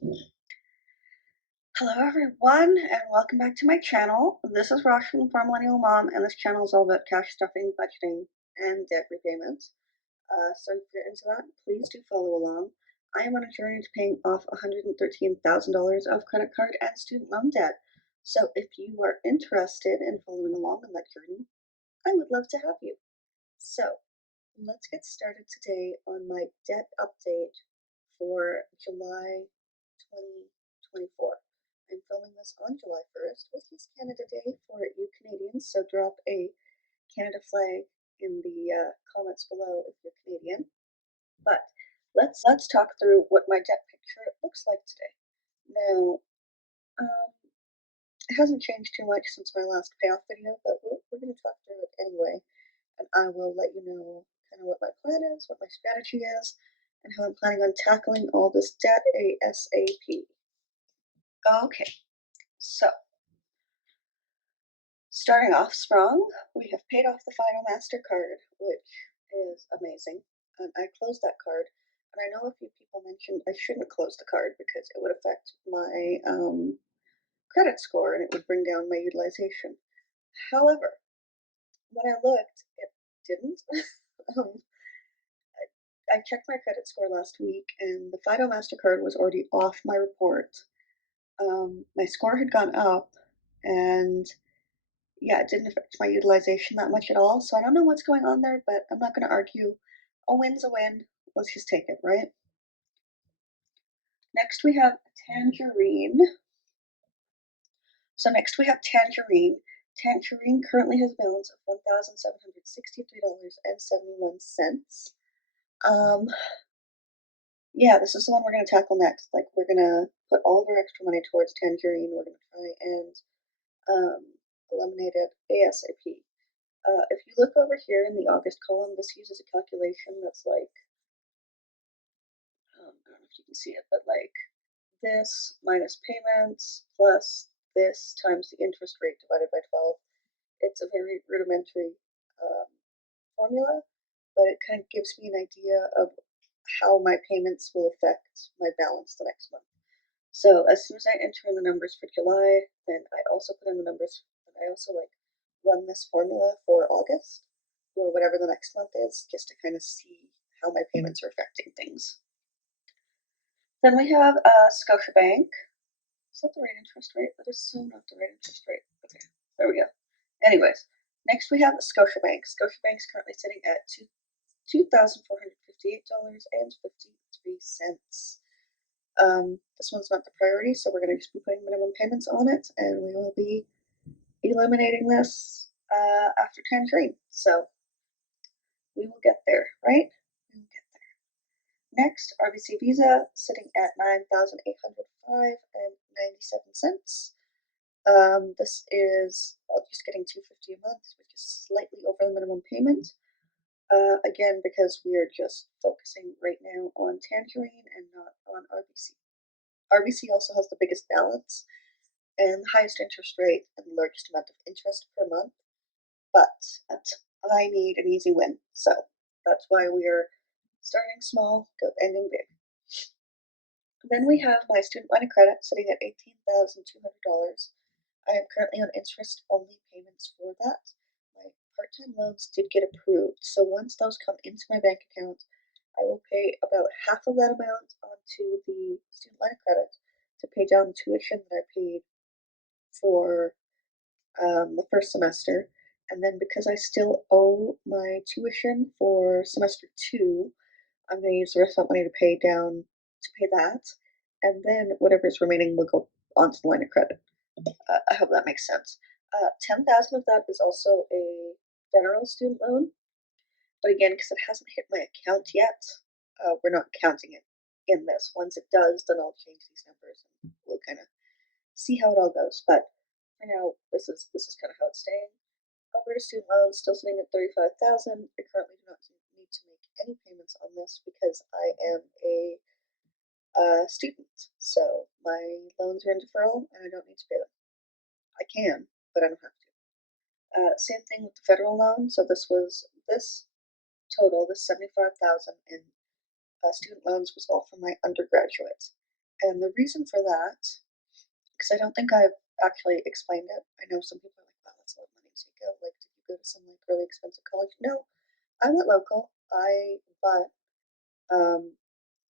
Hello everyone and welcome back to my channel. This is Rosh from the Poor Millennial Mom, and this channel is all about cash stuffing, budgeting, and debt repayment. So if you're into that, please do follow along. I am on a journey to paying off $113,000 of credit card and student loan debt. So if you are interested in following along on that journey, I would love to have you. So let's get started today on my debt update for July 2024. I'm filming this on July 1st, which is Canada Day for you Canadians, so drop a Canada flag in the comments below if you're Canadian. But let's talk through what my debt picture looks like today. Now, it hasn't changed too much since my last payoff video, but we're going to talk through it anyway, and I will let you know kind of what my plan is, what my strategy is, and how I'm planning on tackling all this debt ASAP. Okay, so starting off Sprong, we have paid off the final MasterCard, which is amazing. And I closed that card, and I know a few people mentioned I shouldn't close the card because it would affect my credit score and it would bring down my utilization. However, when I looked, it didn't. um, I checked my credit score last week, and the FIDO MasterCard was already off my report. My score had gone up, and yeah, it didn't affect my utilization that much at all. So I don't know what's going on there, but I'm not going to argue. A win's a win. Let's just take it, right? Next we have Tangerine. So next we have Tangerine. Tangerine currently has a balance of $1,763.71. Yeah, this is the one we're going to tackle next. Like, we're going to put all of our extra money towards Tangerine. We're going to try and eliminate it ASAP. If you look over here in the August column, this uses a calculation that's like, I don't know if you can see it, but like this minus payments plus this times the interest rate divided by 12. It's a very rudimentary um, formula, but it kind of gives me an idea of how my payments will affect my balance the next month. So as soon as I enter in the numbers for July, then I also put in the numbers, and I also like run this formula for August or whatever the next month is, just to kind of see how my payments are affecting things. Then we have Scotiabank. Is that the right interest rate? That is so not the right interest rate. Okay, there we go. Anyways, next we have Scotiabank. Scotiabank's currently sitting at $2,458.53. This one's not the priority, so we're going to just be putting minimum payments on it, and we will be eliminating this after Tangerine. So we will get there, right? We will get there. Next, RBC Visa sitting at $9,805.97. This is just getting $250 a month, which is slightly over the minimum payment. Again, because we are just focusing right now on Tangerine and not on RBC. RBC also has the biggest balance and the highest interest rate and the largest amount of interest per month, but I need an easy win, so that's why we are starting small, ending big. Then we have my student line of credit sitting at $18,200. I am currently on interest-only payments for that. My part-time loans did get approved, so once those come into my bank account, I will pay about half of that amount onto the student line of credit to pay down the tuition that I paid for the first semester. And then because I still owe my tuition for semester 2, I'm going to use the rest of that money to pay that. And then whatever's remaining will go onto the line of credit. I hope that makes sense. 10,000 of that is also a federal student loan, but again, because it hasn't hit my account yet, we're not counting it in this. Once it does, then I'll change these numbers and we'll kind of see how it all goes. But for now, this is kind of how it's staying. Alberta student loans still sitting at 35,000. I currently do not need to make any payments on this because I am a student, so my loans are in deferral and I don't need to pay them. I can, but I don't have to. Same thing with the federal loan. So this total, this 75,000 in student loans was all for my undergraduate, And the reason for that, because I don't think I've actually explained it. I know some people are like, wow, that's a lot of money to take out. Like, did you go to some like really expensive college? No, I went local. I bought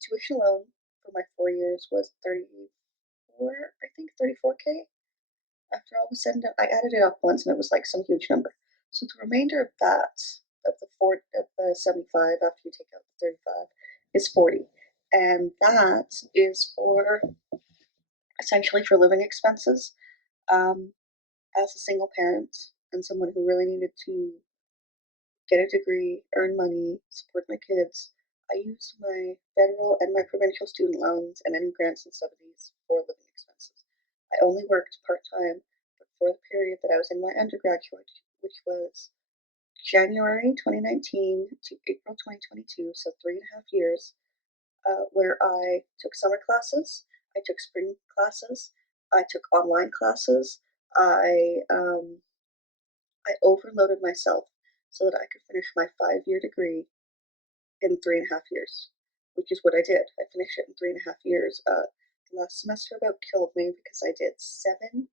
tuition alone for my 4 years was 34, I think 34K. After all was said and done, I added it up once and it was like some huge number. So the remainder of that, of the 75 after you take out the 35, is 40. And that is for essentially for living expenses. Um, as a single parent and someone who really needed to get a degree, earn money, support my kids, I used my federal and my provincial student loans and any grants and subsidies for living expenses. I only worked part time, but for the period that I was in my undergraduate, which was January 2019 to April 2022, so 3.5 years, where I took summer classes, I took spring classes, I took online classes, I um, I overloaded myself so that I could finish my 5 year degree in 3.5 years, which is what I did. I finished it in 3.5 years. The last semester about killed me because I did seven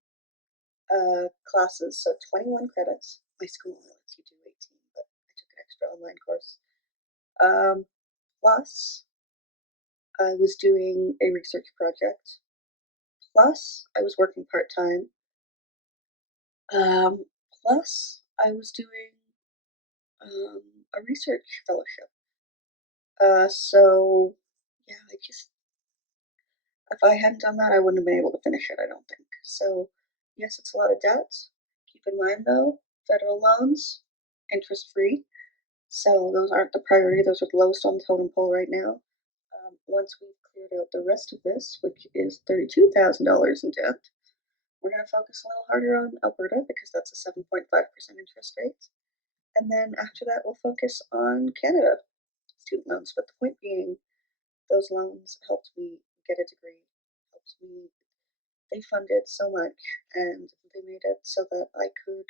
classes, so 21 credits. My school only lets you do 18, but I took an extra online course. Plus, I was doing a research project. Plus, I was working part time. Um, Plus, I was doing a research fellowship. So yeah, if I hadn't done that, I wouldn't have been able to finish it, I don't think. So yes, it's a lot of debt. Keep in mind though, federal loans, interest free. So those aren't the priority. Those are the lowest on the totem pole right now. Once we've cleared out the rest of this, which is $32,000 in debt, we're going to focus a little harder on Alberta because that's a 7.5% interest rate. And then after that, we'll focus on Canada student loans. But the point being, those loans helped me get a degree, helped me, they funded so much and they made it so that I could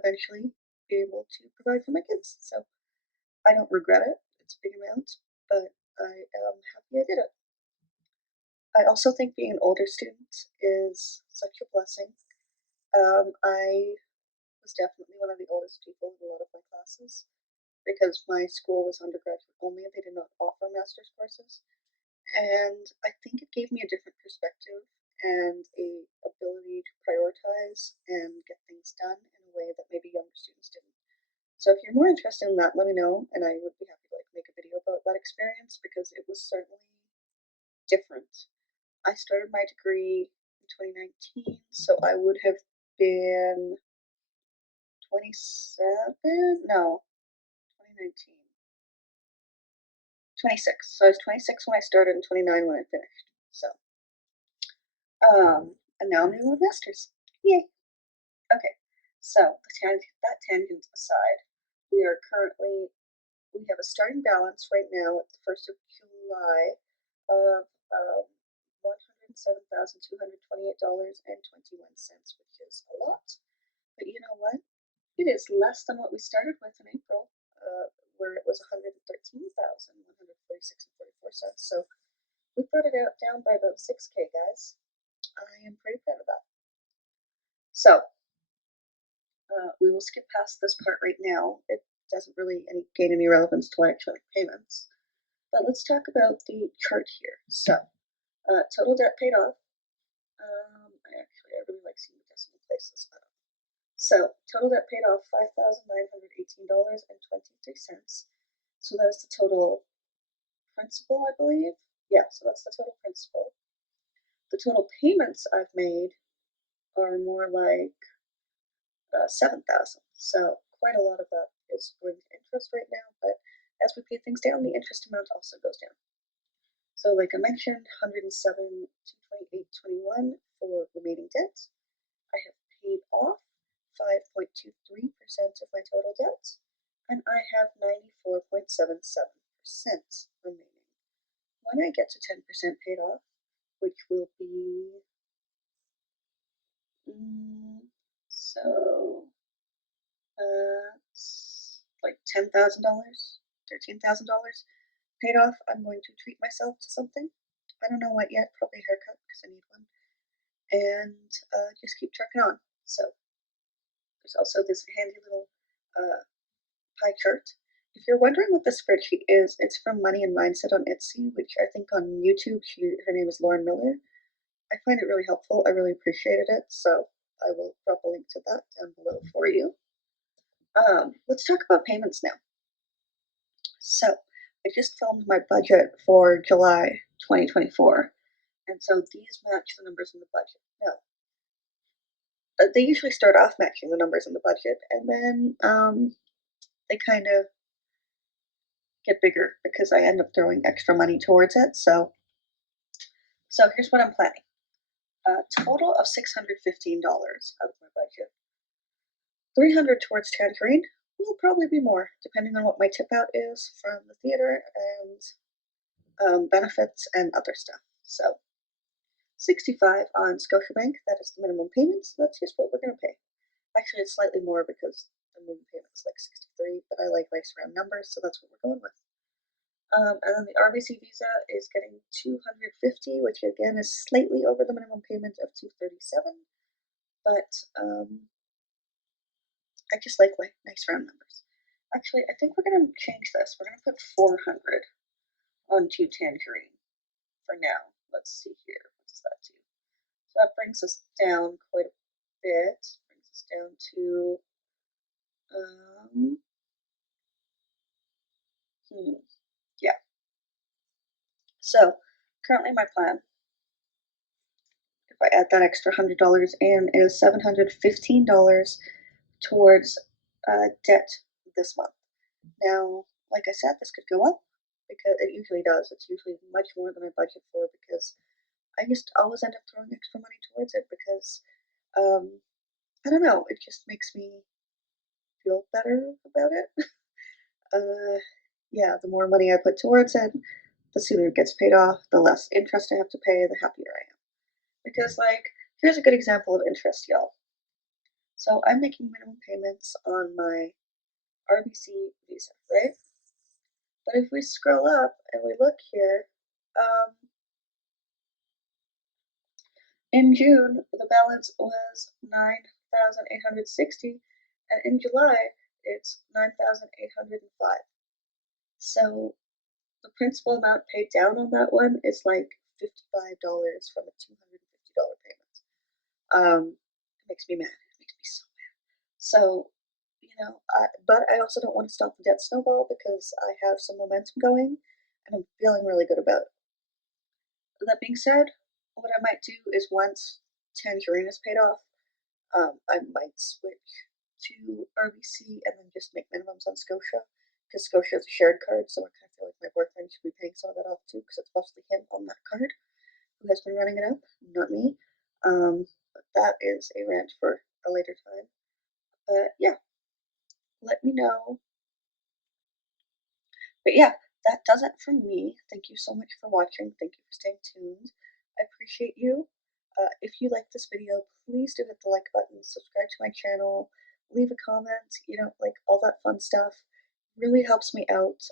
eventually be able to provide for my kids. So I don't regret it. It's a big amount, but I am happy I did it. I also think being an older student is such a blessing. I was definitely one of the oldest people in a lot of my classes because my school was undergraduate only. They did not offer master's courses. And I think it gave me a different perspective and a ability to prioritize and get things done in a way that maybe younger students didn't. So if you're more interested in that, let me know, and I would be happy to like make a video about that experience because it was certainly different. I started my degree in 2019, so I would have been 27. No, 2019. 26. So I was 26 when I started and 29 when I finished. So and now I'm doing my master's. Yay. Okay. So that tangent aside, we are currently we have a starting balance right now at the 1st of July of $107,228.21, which is a lot. But you know what? It is less than what we started with in April, where it was 113,146.44 cents. So we brought it out down by about 6K, guys. I am pretty proud of that. So we will skip past this part right now. It doesn't really gain any relevance to actual payments. But let's talk about the chart here. So total debt paid off. I really like seeing the decimal places. So total debt paid off $5,918.23. So that is the total principal, I believe. Yeah, so that's the total principal. The total payments I've made are more like 7,000. So quite a lot of that is going to interest right now. But as we pay things down, the interest amount also goes down. So like I mentioned, 107,228.21 for remaining debt. I have paid off 5.23% of my total debt, and I have 94.77% remaining. When I get to 10% paid off, which will be so like $10,000, $13,000 paid off, I'm going to treat myself to something. I don't know what yet, probably a haircut because I need one, and just keep trucking on. So there's also this handy little pie chart. If you're wondering what the spreadsheet is, it's from Money and Mindset on Etsy, which I think on YouTube, her name is Lauren Miller. I find it really helpful. I really appreciated it, so I will drop a link to that down below for you. Let's talk about payments now. So I just filmed my budget for July 2024, and so these match the numbers in the budget. Now, they usually start off matching the numbers in the budget, and then they kind of get bigger because I end up throwing extra money towards it. So here's what I'm planning. A total of $615 out of my budget. $300 towards tangerine. Will probably be more, depending on what my tip out is from the theater and benefits and other stuff. So 65 on Scotiabank. That is the minimum payment. So that's just what we're going to pay. Actually, it's slightly more because the minimum payment is like 63, but I like nice round numbers, so that's what we're going with. And then the RBC Visa is getting $250, which again is slightly over the minimum payment of $237, but I just like nice round numbers. Actually, I think we're going to change this. We're going to put 400 onto tangerine for now. Let's see here. What does that do? So that brings us down quite a bit. Brings us down to yeah. So currently my plan, if I add that extra $100 in, is $715 towards debt this month. Now, like I said, this could go up because it usually does. It's usually much more than I budget for because I just always end up throwing extra money towards it because I don't know, it just makes me feel better about it. Yeah, the more money I put towards it, the sooner it gets paid off, the less interest I have to pay, the happier I am. Because, like, here's a good example of interest, y'all. So I'm making minimum payments on my RBC Visa, right? But if we scroll up and we look here, in June the balance was 9,860, and in July it's 9,805. So the principal amount paid down on that one is like $55 from a $250 payment. It makes me mad. It makes me so mad. So, but I also don't want to stop the debt snowball because I have some momentum going and I'm feeling really good about it. That being said, what I might do is once Tangerine is paid off, I might switch to RBC and then just make minimums on Scotia because Scotia is a shared card, so I kind of feel like my boyfriend should be paying some of that off too because it's mostly him on that card who has been running it up, not me. But that is a rant for a later time. But yeah, let me know. But yeah, that does it from me. Thank you so much for watching. Thank you for staying tuned. I appreciate you. If you like this video, please do hit the like button, subscribe to my channel, leave a comment, like all that fun stuff. Really helps me out,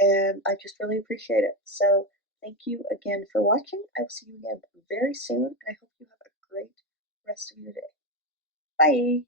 and I just really appreciate it. So thank you again for watching. I will see you again very soon, and I hope you have a great rest of your day. Bye!